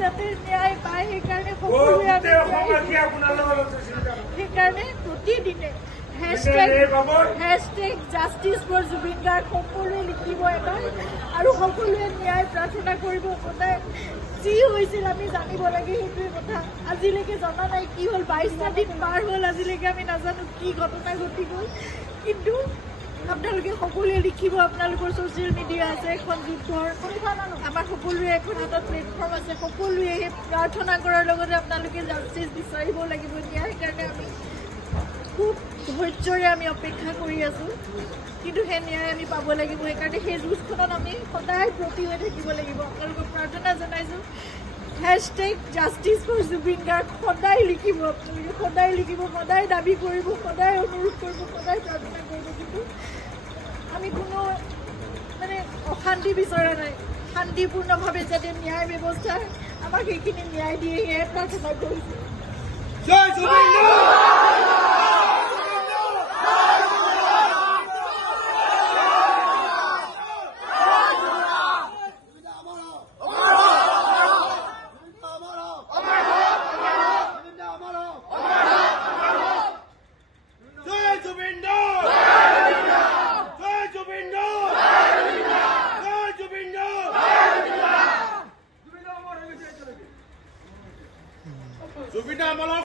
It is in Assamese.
যাতে ন্যায় পায় সেইকাৰণে প্ৰতিদিনে হেশটেগ জাষ্টিছ ফৰ জুবিন গাৰ্গ সকলোৱে লিখিব এবাৰ আৰু সকলোৱে ন্যায় প্ৰাৰ্থনা কৰিব। সদায় যি হৈছিল আমি জানিব লাগে, সেইটোৱে কথা। আজিলৈকে জনা নাই কি হ'ল, 22টা দিন পাৰ হ'ল, আজিলৈকে আমি নাজানো কি ঘটনা ঘটি গ'ল। কিন্তু আপোনালোকে সকলোৱে লিখিব, আপোনালোকৰ ছ'চিয়েল মিডিয়া আছে, এখন যুদ্ধৰ আমাৰ সকলোৰে এখন হাতত প্লেটফৰ্ম আছে। সকলোৱে প্ৰাৰ্থনা কৰাৰ লগতে আপোনালোকে জাষ্টিছ বিচাৰিব লাগিব। সেইকাৰণে আমি খুব ধৈৰ্যৰে আমি অপেক্ষা কৰি আছোঁ, কিন্তু সেই ন্যায় আমি পাব লাগিব। সেইকাৰণে সেই যুঁজখনত আমি সদায় ব্ৰতী হৈ থাকিব লাগিব। আপোনালোকক প্ৰাৰ্থনা জনাইছোঁ, হেশটেগ জাষ্টিছ ফৰ জুবিন গাৰ্গ সদায় লিখিব, আপোনালোকে সদায় লিখিব, সদায় দাবী কৰিব, সদায় অনুৰোধ কৰিব, সদায় প্ৰাৰ্থনা কৰিব। কিন্তু আমি কোনো অশান্তি বিচৰা নাই, শান্তিপূৰ্ণভাৱে যাতে ন্যায় ব্যৱস্থাই আমাক সেইখিনি ন্যায় দিয়ে, সেয়ে প্ৰাৰ্থনা কৰিছোঁ।